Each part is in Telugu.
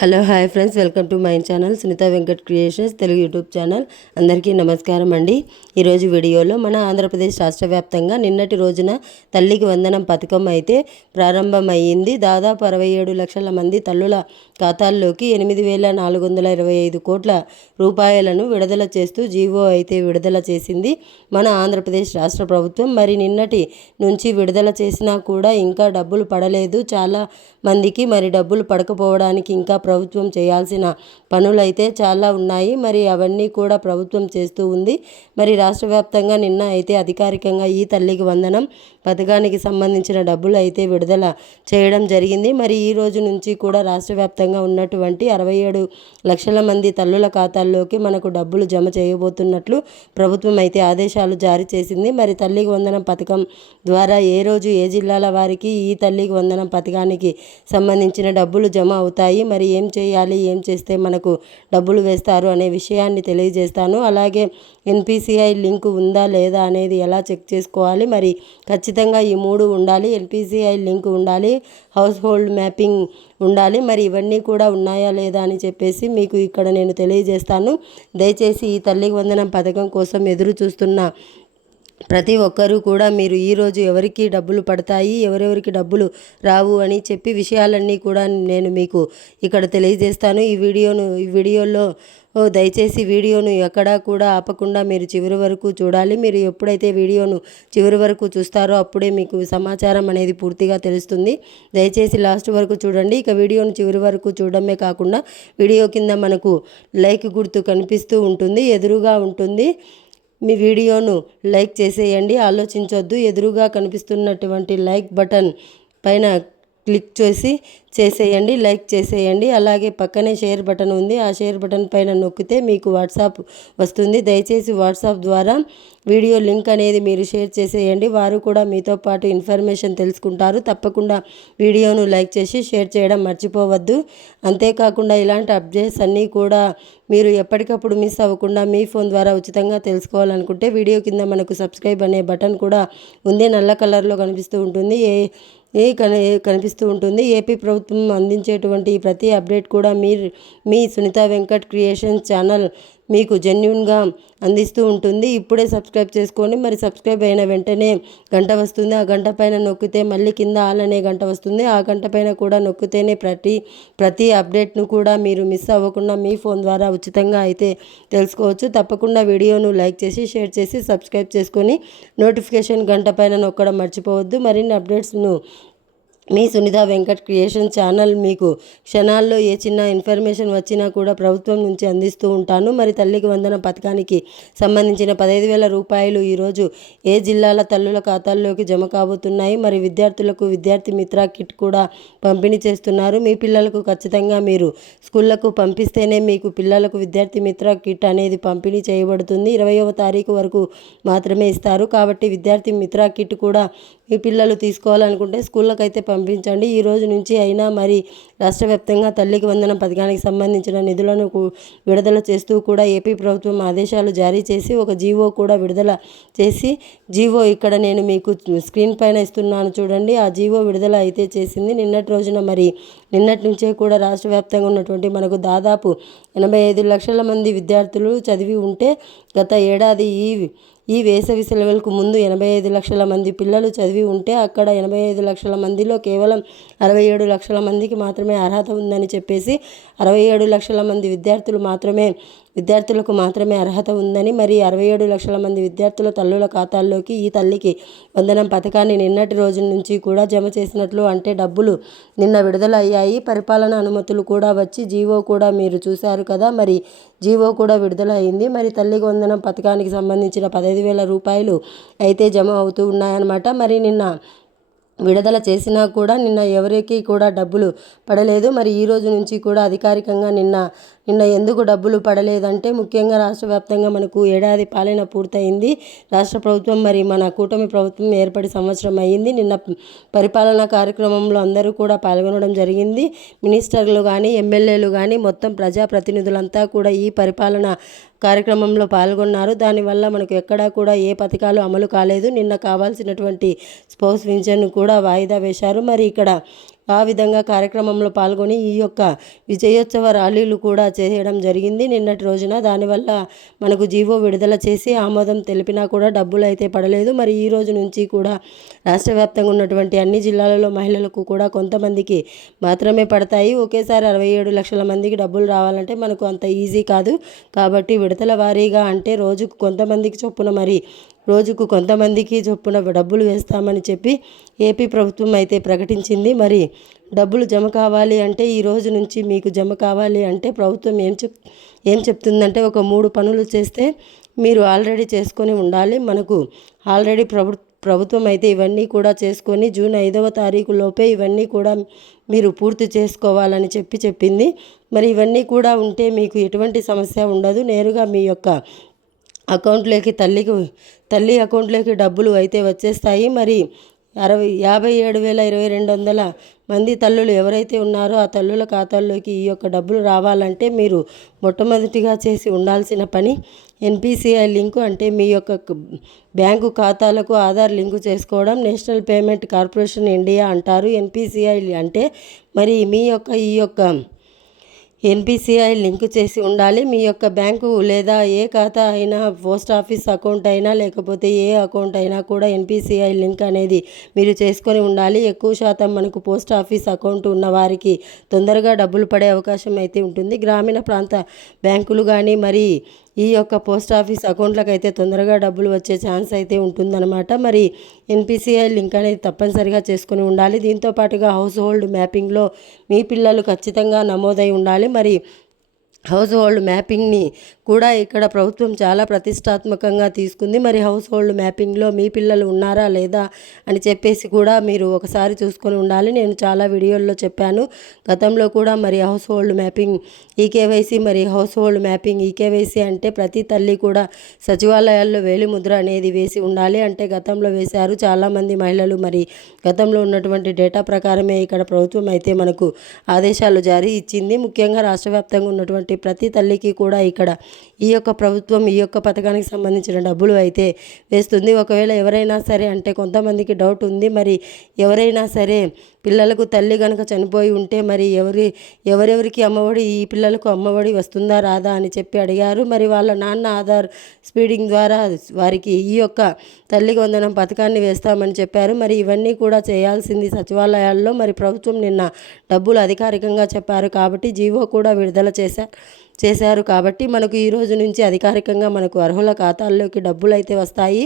Hello hi friends, welcome to my channel Sunitha Venkat creations Telugu YouTube channel. అందరికీ నమస్కారం అండి. ఈరోజు వీడియోలో మన ఆంధ్రప్రదేశ్ రాష్ట్ర వ్యాప్తంగా నిన్నటి రోజున తల్లికి వందనం పథకం అయితే ప్రారంభమయ్యింది. దాదాపు 67 లక్షల మంది తల్లుల ఖాతాల్లోకి 8,425 కోట్ల రూపాయలను విడుదల చేస్తూ జీవో అయితే విడుదల చేసింది మన ఆంధ్రప్రదేశ్ రాష్ట్ర ప్రభుత్వం. మరి నిన్నటి నుంచి విడుదల చేసినా కూడా ఇంకా డబ్బులు పడలేదు చాలా మందికి. మరి డబ్బులు పడకపోవడానికి ఇంకా ప్రభుత్వం చేయాల్సిన పనులైతే చాలా ఉన్నాయి. మరి అవన్నీ కూడా ప్రభుత్వం చేస్తూ ఉంది. మరి రాష్ట్ర వ్యాప్తంగా నిన్న అయితే అధికారికంగా ఈ తల్లికి వందనం పథకానికి సంబంధించిన డబ్బులు అయితే విడుదల చేయడం జరిగింది. మరి ఈ రోజు నుంచి కూడా రాష్ట్ర వ్యాప్తంగా ఉన్నటువంటి 67 లక్షల మంది తల్లుల ఖాతాల్లోకి మనకు డబ్బులు జమ చేయబోతున్నట్లు ప్రభుత్వం అయితే ఆదేశాలు జారీ చేసింది. మరి తల్లికి వందనం పథకం ద్వారా ఏ రోజు ఏ జిల్లాల వారికి ఈ తల్లికి వందనం పథకానికి సంబంధించిన డబ్బులు జమ అవుతాయి, మరి ఏం చేయాలి, ఏం చేస్తే మనకు డబ్బులు వేస్తారు అనే విషయాన్ని తెలియజేస్తాను. అలాగే ఎన్పిసిఐ లింక్ ఉందా లేదా అనేది ఎలా చెక్ చేసుకోవాలి, మరి ఖచ్చితంగా ఈ 3 ఉండాలి. ఎన్పిసిఐ లింక్ ఉండాలి, హౌస్ హోల్డ్ మ్యాపింగ్ ఉండాలి. మరి ఇవన్నీ కూడా ఉన్నాయా లేదా అని చెప్పేసి మీకు ఇక్కడ నేను తెలియజేస్తాను. దయచేసి ఈ తల్లికి వందనం పథకం కోసం ఎదురు చూస్తున్న ప్రతి ఒక్కరూ కూడా మీరు ఈరోజు ఎవరికి డబ్బులు పడతాయి, ఎవరెవరికి డబ్బులు రావు అని చెప్పి విషయాలన్నీ కూడా నేను మీకు ఇక్కడ తెలియజేస్తాను. ఈ వీడియోలో దయచేసి వీడియోను ఎక్కడా కూడా ఆపకుండా మీరు చివరి వరకు చూడాలి. మీరు ఎప్పుడైతే వీడియోను చివరి వరకు చూస్తారో అప్పుడే మీకు సమాచారం అనేది పూర్తిగా తెలుస్తుంది. దయచేసి లాస్ట్ వరకు చూడండి. ఇక వీడియోను చివరి వరకు చూడడమే కాకుండా వీడియో కింద మనకు లైక్ గుర్తు కనిపిస్తూ ఉంటుంది, ఎదురుగా ఉంటుంది. మీ వీడియోను లైక్ చేసేయండి, ఆలోచించొద్దు. ఎదురుగా కనిపిస్తున్నటువంటి లైక్ బటన్ పైన క్లిక్ చేసేయండి, లైక్ చేసేయండి. అలాగే పక్కనే షేర్ బటన్ ఉంది, ఆ షేర్ బటన్ పైన నొక్కితే మీకు వాట్సాప్ వస్తుంది. దయచేసి వాట్సాప్ ద్వారా వీడియో లింక్ అనేది మీరు షేర్ చేసేయండి, వారు కూడా మీతో పాటు ఇన్ఫర్మేషన్ తెలుసుకుంటారు. తప్పకుండా వీడియోను లైక్ చేసి షేర్ చేయడం మర్చిపోవద్దు. అంతేకాకుండా ఇలాంటి అప్డేట్స్ అన్నీ కూడా మీరు ఎప్పటికప్పుడు మిస్ అవ్వకుండా మీ ఫోన్ ద్వారా ఉచితంగా తెలుసుకోవాలనుకుంటే వీడియో కింద మనకు సబ్స్క్రైబ్ అనే బటన్ కూడా ఉంది, నల్ల కలర్లో కనిపిస్తూ ఉంటుంది, కనిపిస్తూ ఉంటుంది. ఏపీ ప్రభుత్వం అందించేటువంటి ప్రతి అప్డేట్ కూడా మీ సునీత వెంకట్ క్రియేషన్స్ ఛానల్ మీకు జెన్యూన్గా అందిస్తూ ఉంటుంది. ఇప్పుడే సబ్స్క్రైబ్ చేసుకోండి. మరి సబ్స్క్రైబ్ అయిన వెంటనే గంట వస్తుంది, ఆ గంట పైన నొక్కితే మళ్ళీ కింద ఆల్ అనే గంట వస్తుంది, ఆ గంట పైన కూడా నొక్కితేనే ప్రతి అప్డేట్ను కూడా మీరు మిస్ అవ్వకుండా మీ ఫోన్ ద్వారా ఉచితంగా అయితే తెలుసుకోవచ్చు. తప్పకుండా వీడియోను లైక్ చేసి షేర్ చేసి సబ్స్క్రైబ్ చేసుకొని నోటిఫికేషన్ గంట పైన నొక్కడం మర్చిపోవద్దు. మరిన్ని అప్డేట్స్ను మీ సునీత వెంకట్ క్రియేషన్ ఛానల్ మీకు క్షణాల్లో ఏ చిన్న ఇన్ఫర్మేషన్ వచ్చినా కూడా ప్రభుత్వం నుంచి అందిస్తూ ఉంటాను. మరి తల్లికి వందనం పథకానికి సంబంధించిన 15,000 రూపాయలు ఈరోజు ఏ జిల్లాల తల్లుల ఖాతాల్లోకి జమ కాబోతున్నాయి. మరి విద్యార్థులకు విద్యార్థి మిత్ర కిట్ కూడా పంపిణీ చేస్తున్నారు. మీ పిల్లలకు ఖచ్చితంగా మీరు స్కూళ్లకు పంపిస్తేనే మీకు పిల్లలకు విద్యార్థి మిత్ర కిట్ అనేది పంపిణీ చేయబడుతుంది. 20వ తారీఖు వరకు మాత్రమే ఇస్తారు. కాబట్టి విద్యార్థి మిత్ర కిట్ కూడా మీ పిల్లలు తీసుకోవాలనుకుంటే స్కూళ్ళకు అయితే పంపించండి. ఈ రోజు నుంచి అయినా మరి రాష్ట్ర వ్యాప్తంగా తల్లికి వందనం పథకానికి సంబంధించిన నిధులను విడుదల చేస్తూ కూడా ఏపీ ప్రభుత్వం ఆదేశాలు జారీ చేసి ఒక జీవో కూడా విడుదల చేసి, జీవో ఇక్కడ నేను మీకు స్క్రీన్ పైన ఇస్తున్నాను చూడండి. ఆ జీవో విడుదల అయితే చేసింది నిన్నటి రోజున. మరి నిన్నటి నుంచే కూడా రాష్ట్ర వ్యాప్తంగా ఉన్నటువంటి మనకు దాదాపు 85 లక్షల మంది విద్యార్థులు చదివి ఉంటే గత ఏడాది ఈ వేసవి సెలవులకు ముందు 85 లక్షల మంది పిల్లలు చదివి ఉంటే అక్కడ 85 లక్షల మందిలో కేవలం 67 లక్షల మందికి మాత్రమే అర్హత ఉందని చెప్పేసి 67 లక్షల మంది విద్యార్థులకు మాత్రమే అర్హత ఉందని, మరి 67 లక్షల మంది విద్యార్థుల తల్లుల ఖాతాల్లోకి ఈ తల్లికి వందనం పథకాన్ని నిన్నటి రోజు నుంచి కూడా జమ చేసినట్లు, అంటే డబ్బులు నిన్న విడుదల అయ్యాయి. పరిపాలన అనుమతులు కూడా వచ్చి జీవో కూడా మీరు చూశారు కదా, మరి జీవో కూడా విడుదల అయింది. మరి తల్లికి వందనం పథకానికి సంబంధించిన 15,000 రూపాయలు అయితే జమ అవుతూ ఉన్నాయన్నమాట. మరి నిన్న విడుదల చేసినా కూడా నిన్న ఎవరికి కూడా డబ్బులు పడలేదు. మరి ఈ రోజు నుంచి కూడా అధికారికంగా నిన్న ఎందుకు డబ్బులు పడలేదంటే ముఖ్యంగా రాష్ట్ర వ్యాప్తంగా మనకు ఏడాది పాలన పూర్తయింది రాష్ట్ర ప్రభుత్వం. మరి మన కూటమి ప్రభుత్వం ఏర్పడి సంవత్సరం అయ్యింది. నిన్న పరిపాలనా కార్యక్రమంలో అందరూ కూడా పాల్గొనడం జరిగింది. మినిస్టర్లు కానీ, ఎమ్మెల్యేలు కానీ, మొత్తం ప్రజాప్రతినిధులంతా కూడా ఈ పరిపాలన కార్యక్రమంలో పాల్గొన్నారు. దానివల్ల మనకు ఎక్కడా కూడా ఏ పథకాలు అమలు కాలేదు. నిన్న కావాల్సినటువంటి స్పౌస్ పింఛన్ కూడా వాయిదా వేశారు. మరి ఇక్కడ ఆ విధంగా కార్యక్రమంలో పాల్గొని ఈ యొక్క విజయోత్సవ ర్యాలీలు కూడా చేయడం జరిగింది నిన్నటి రోజున. దానివల్ల మనకు జీవో విడుదల చేసి ఆమోదం తెలిపినా కూడా డబ్బులు అయితే పడలేదు. మరి ఈ రోజు నుంచి కూడా రాష్ట్ర వ్యాప్తంగా ఉన్నటువంటి అన్ని జిల్లాలలో మహిళలకు కూడా కొంతమందికి మాత్రమే పడతాయి. ఒకేసారి 67 లక్షల మందికి డబ్బులు రావాలంటే మనకు అంత ఈజీ కాదు. కాబట్టి విడతల వారీగా అంటే రోజుకు కొంతమందికి చొప్పున రోజుకు కొంతమందికి చొప్పున డబ్బులు వేస్తామని చెప్పి ఏపీ ప్రభుత్వం అయితే ప్రకటించింది. మరి డబ్బులు జమ కావాలి అంటే ఈ రోజు నుంచి మీకు జమ కావాలి అంటే ప్రభుత్వం ఏం చెప్తుందంటే ఒక 3 పనులు చేస్తే మీరు ఆల్రెడీ చేసుకొని ఉండాలి. మనకు ఆల్రెడీ ప్రభుత్వం అయితే ఇవన్నీ కూడా చేసుకొని జూన్ 5వ తారీఖు లోపే ఇవన్నీ కూడా మీరు పూర్తి చేసుకోవాలని చెప్పింది. మరి ఇవన్నీ కూడా ఉంటే మీకు ఎటువంటి సమస్య ఉండదు. నేరుగా మీ యొక్క అకౌంట్లోకి తల్లి అకౌంట్లోకి డబ్బులు అయితే వచ్చేస్తాయి. మరి 57,200 మంది తల్లులు ఎవరైతే ఉన్నారో ఆ తల్లుల ఖాతాల్లోకి ఈ యొక్క డబ్బులు రావాలంటే మీరు మొట్టమొదటిగా చేసి ఉండాల్సిన పని ఎన్పిసిఐ లింకు అంటే మీ యొక్క బ్యాంకు ఖాతాలకు ఆధార్ లింకు చేసుకోవడం. నేషనల్ పేమెంట్ కార్పొరేషన్ ఇండియా అంటారు ఎన్పిసిఐ అంటే. మరి మీ యొక్క ఈ యొక్క ఎన్పిసిఐ లింకు చేసి ఉండాలి. మీ యొక్క బ్యాంకు లేదా ఏ ఖాతా అయినా, పోస్ట్ ఆఫీస్ అకౌంట్ అయినా, లేకపోతే ఏ అకౌంట్ అయినా కూడా ఎన్పిసిఐ లింక్ అనేది మీరు చేసుకొని ఉండాలి. ఎక్కువ శాతం మనకు పోస్ట్ ఆఫీస్ అకౌంట్ ఉన్న వారికి తొందరగా డబ్బులు పడే అవకాశం అయితే ఉంటుంది. గ్రామీణ ప్రాంత బ్యాంకులు కానీ మరి ఈ యొక్క పోస్ట్ ఆఫీస్ అకౌంట్లకు అయితే తొందరగా డబ్బులు వచ్చే ఛాన్స్ అయితే ఉంటుందన్నమాట. మరి ఎన్పిసిఐ లింక్ అనేది తప్పనిసరిగా చేసుకుని ఉండాలి. దీంతో పాటుగా హౌస్ హోల్డ్ మ్యాపింగ్లో మీ పిల్లలు ఖచ్చితంగా నమోదై ఉండాలి. మరి హౌస్ హోల్డ్ మ్యాపింగ్ని కూడా ఇక్కడ ప్రభుత్వం చాలా ప్రతిష్టాత్మకంగా తీసుకుంది. మరి హౌస్ హోల్డ్ మ్యాపింగ్లో మీ పిల్లలు ఉన్నారా లేదా అని చెప్పేసి కూడా మీరు ఒకసారి చూసుకొని ఉండాలి. నేను చాలా వీడియోల్లో చెప్పాను గతంలో కూడా. మరి హౌస్ హోల్డ్ మ్యాపింగ్ ఈకేవైసీ, మరి హౌస్ హోల్డ్ మ్యాపింగ్ ఈకేవైసీ అంటే ప్రతి తల్లి కూడా సచివాలయాల్లో వేలిముద్ర అనేది వేసి ఉండాలి. అంటే గతంలో వేశారు చాలామంది మహిళలు. మరి గతంలో ఉన్నటువంటి డేటా ప్రకారమే ఇక్కడ ప్రభుత్వం అయితే మనకు ఆదేశాలు జారీ ఇచ్చింది. ముఖ్యంగా రాష్ట్ర వ్యాప్తంగా ఉన్నటువంటి ప్రతి తల్లికి కూడా ఇక్కడ ఈ యొక్క ప్రభుత్వం ఈ యొక్క పథకానికి సంబంధించిన డబ్బులు అయితే వేస్తుంది. ఒకవేళ ఎవరైనా సరే అంటే కొంతమందికి డౌట్ ఉంది, మరి ఎవరైనా సరే పిల్లలకు తల్లి కనుక చనిపోయి ఉంటే మరి ఎవరెవరికి అమ్మఒడి, ఈ పిల్లలకు అమ్మఒడి వస్తుందా రాదా అని చెప్పి అడిగారు. మరి వాళ్ళ నాన్న ఆధార్ స్పీడింగ్ ద్వారా వారికి ఈ యొక్క తల్లికి వందనం పథకాన్ని వేస్తామని చెప్పారు. మరి ఇవన్నీ కూడా చేయాల్సింది సచివాలయాల్లో. మరి ప్రభుత్వం నిన్న డబ్బులు అధికారికంగా చెప్పారు కాబట్టి జీవో కూడా విడుదల చేశారు కాబట్టి మనకు ఈ రోజు నుంచి అధికారికంగా మనకు అర్హుల ఖాతాల్లోకి డబ్బులు అయితే వస్తాయి.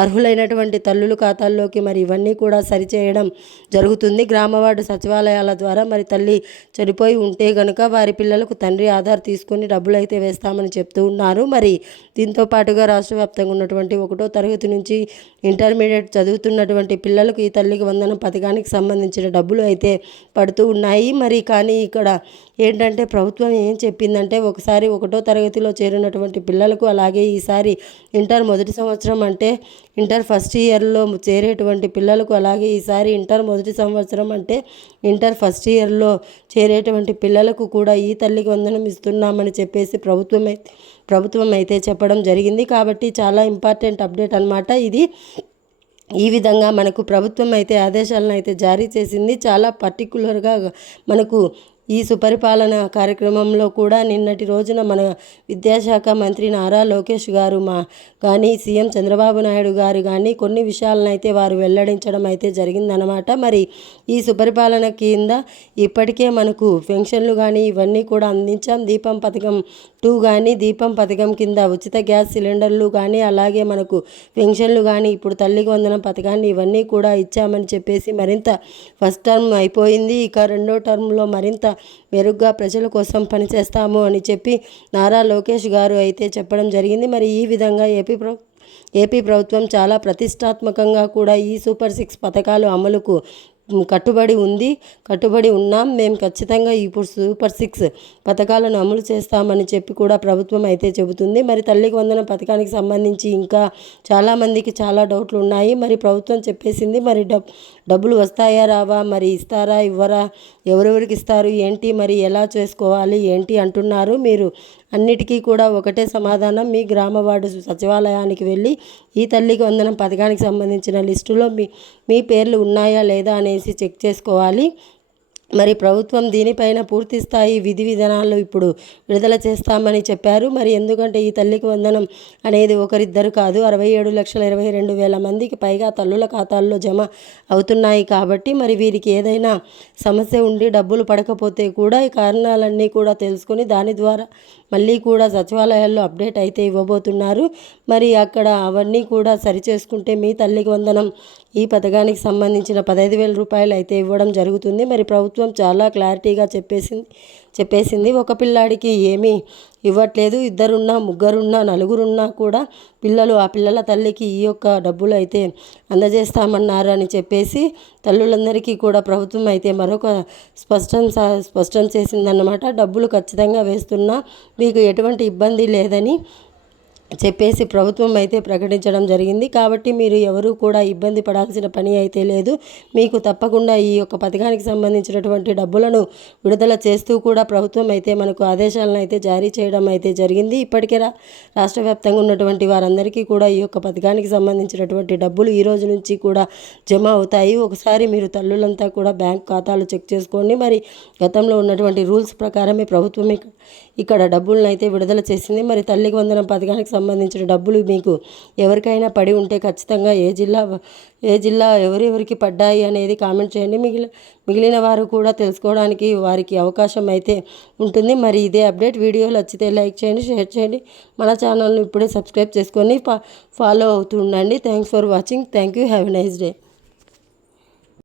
అర్హులైనటువంటి తల్లుల ఖాతాల్లోకి మరి ఇవన్నీ కూడా సరిచేయడం జరుగుతుంది. గ్రామవార్డు సచివాలయాల ద్వారా మరి తల్లి చనిపోయి ఉంటే కనుక వారి పిల్లలకు తండ్రి ఆధార్ తీసుకొని డబ్బులు అయితే వేస్తామని చెప్తూ ఉన్నారు. మరి దీంతో పాటుగా రాష్ట్ర వ్యాప్తంగా ఉన్నటువంటి 1వ తరగతి నుంచి ఇంటర్మీడియట్ చదువుతున్నటువంటి పిల్లలకు ఈ తల్లికి వందనం పథకానికి సంబంధించిన డబ్బులు అయితే పడుతూ ఉన్నాయి. మరి కానీ ఇక్కడ ఏంటంటే ప్రభుత్వం ఏం చెప్పిందంటే ఒకసారి 1వ తరగతిలో చేరినటువంటి పిల్లలకు, అలాగే ఈసారి ఇంటర్ మొదటి సంవత్సరం అంటే ఇంటర్ ఫస్ట్ ఇయర్లో చేరేటువంటి పిల్లలకు, అలాగే ఈసారి ఇంటర్ మొదటి సంవత్సరం అంటే ఇంటర్ ఫస్ట్ ఇయర్లో చేరేటువంటి పిల్లలకు కూడా ఈ తల్లికి వందనం ఇస్తున్నామని చెప్పేసి ప్రభుత్వం అయితే చెప్పడం జరిగింది. కాబట్టి చాలా ఇంపార్టెంట్ అప్డేట్ అన్నమాట ఇది. ఈ విధంగా మనకు ప్రభుత్వం అయితే ఆదేశాలను అయితే జారీ చేసింది. చాలా పర్టికులర్గా మనకు ఈ సుపరిపాలన కార్యక్రమంలో కూడా నిన్నటి రోజున మన విద్యాశాఖ మంత్రి నారా లోకేష్ గారు కానీ సీఎం చంద్రబాబు నాయుడు గారు కానీ కొన్ని విషయాలను అయితే వారు వెల్లడించడం అయితే జరిగిందనమాట. మరి ఈ సుపరిపాలన కింద ఇప్పటికే మనకు పెన్షన్లు కానీ ఇవన్నీ కూడా అందించాం. దీపం పథకం 2 కానీ, దీపం పథకం కింద ఉచిత గ్యాస్ సిలిండర్లు కానీ, అలాగే మనకు పెన్షన్లు కానీ, ఇప్పుడు తల్లికి వందనం పథకాన్ని ఇవన్నీ కూడా ఇచ్చామని చెప్పేసి మరింత ఫస్ట్ టర్మ్ అయిపోయింది. ఇక 2వ టర్మ్లో మరింత మెరుగ్గా ప్రజల కోసం పనిచేస్తాము అని చెప్పి నారా లోకేష్ గారు అయితే చెప్పడం జరిగింది. మరి ఈ విధంగా ఏపీ ప్రభుత్వం చాలా ప్రతిష్టాత్మకంగా కూడా ఈ సూపర్ 6 పథకాలు అమలుకు కట్టుబడి ఉన్నాం. మేము ఖచ్చితంగా ఇప్పుడు సూపర్ 6 పథకాలను అమలు చేస్తామని చెప్పి కూడా ప్రభుత్వం అయితే చెబుతుంది. మరి తల్లికి వందనం పథకానికి సంబంధించి ఇంకా చాలామందికి చాలా డౌట్లు ఉన్నాయి. మరి ప్రభుత్వం చెప్పేసింది మరి డబ్బులు వస్తాయా రావా, మరి ఇస్తారా ఇవ్వరా, ఎవరెవరికి ఇస్తారు ఏంటి, మరి ఎలా చేసుకోవాలి ఏంటి అంటున్నారు. మీరు అన్నిటికీ కూడా ఒకటే సమాధానం, మీ గ్రామ వార్డు సచివాలయానికి వెళ్ళి ఈ తల్లికి వందనం పథకానికి సంబంధించిన లిస్టులో మీ పేర్లు ఉన్నాయా లేదా అనేసి చెక్ చేసుకోవాలి. మరి ప్రభుత్వం దీనిపైన పూర్తి స్థాయి విధి విధానాలు ఇప్పుడు విడుదల చేస్తామని చెప్పారు. మరి ఎందుకంటే ఈ తల్లికి వందనం అనేది ఒకరిద్దరు కాదు, 67,22,000 మందికి పైగా తల్లుల ఖాతాల్లో జమ అవుతున్నాయి. కాబట్టి మరి వీరికి ఏదైనా సమస్య ఉండి డబ్బులు పడకపోతే కూడా ఈ కారణాలన్నీ కూడా తెలుసుకొని దాని ద్వారా మళ్ళీ కూడా సచివాలయాల్లో అప్డేట్ అయితే ఇవ్వబోతున్నారు. మరి అక్కడ అవన్నీ కూడా సరిచేసుకుంటే మీ తల్లికి వందనం ఈ పథకానికి సంబంధించిన 15,000 రూపాయలు అయితే ఇవ్వడం జరుగుతుంది. మరి ప్రభుత్వం చాలా క్లారిటీగా చెప్పేసింది. ఒక పిల్లాడికి ఏమీ ఇవ్వట్లేదు, ఇద్దరున్నా, ముగ్గురున్నా, నలుగురున్నా కూడా ఆ పిల్లల తల్లికి ఈ యొక్క డబ్బులు అయితే అందజేస్తామన్నారు అని చెప్పేసి తల్లులందరికీ కూడా ప్రభుత్వం అయితే మరొక స్పష్టం చేసిందన్నమాట. డబ్బులు ఖచ్చితంగా వేస్తున్నా మీకు ఎటువంటి ఇబ్బంది లేదని చెప్పేసి ప్రభుత్వం అయితే ప్రకటించడం జరిగింది. కాబట్టి మీరు ఎవరు కూడా ఇబ్బంది పడాల్సిన పని అయితే లేదు. మీకు తప్పకుండా ఈ యొక్క పథకానికి సంబంధించినటువంటి డబ్బులను విడుదల చేస్తూ కూడా ప్రభుత్వం అయితే మనకు ఆదేశాలను అయితే జారీ చేయడం అయితే జరిగింది. ఇప్పటికే రాష్ట్ర వ్యాప్తంగా ఉన్నటువంటి వారందరికీ కూడా ఈ యొక్క పథకానికి సంబంధించినటువంటి డబ్బులు ఈ రోజు నుంచి కూడా జమ అవుతాయి. ఒకసారి మీరు తల్లులంతా కూడా బ్యాంక్ ఖాతాలు చెక్ చేసుకోండి. మరి గతంలో ఉన్నటువంటి రూల్స్ ప్రకారమే ప్రభుత్వం ఇక్కడ డబ్బులను అయితే విడుదల చేసింది. మరి తల్లికి వందనం పథకానికి సంబంధించిన డబ్బులు మీకు ఎవరికైనా పడి ఉంటే ఖచ్చితంగా ఏ జిల్లా ఎవరెవరికి పడ్డాయి అనేది కామెంట్ చేయండి. మిగిలిన వారు కూడా తెలుసుకోవడానికి వారికి అవకాశం అయితే ఉంటుంది. మరి ఇదే అప్డేట్ వీడియోలు నచ్చితే లైక్ చేయండి, షేర్ చేయండి. మన ఛానల్ను ఇప్పుడే సబ్స్క్రైబ్ చేసుకొని ఫాలో అవుతూ ఉండండి. Thanks for watching. Thank you. Have a nice day.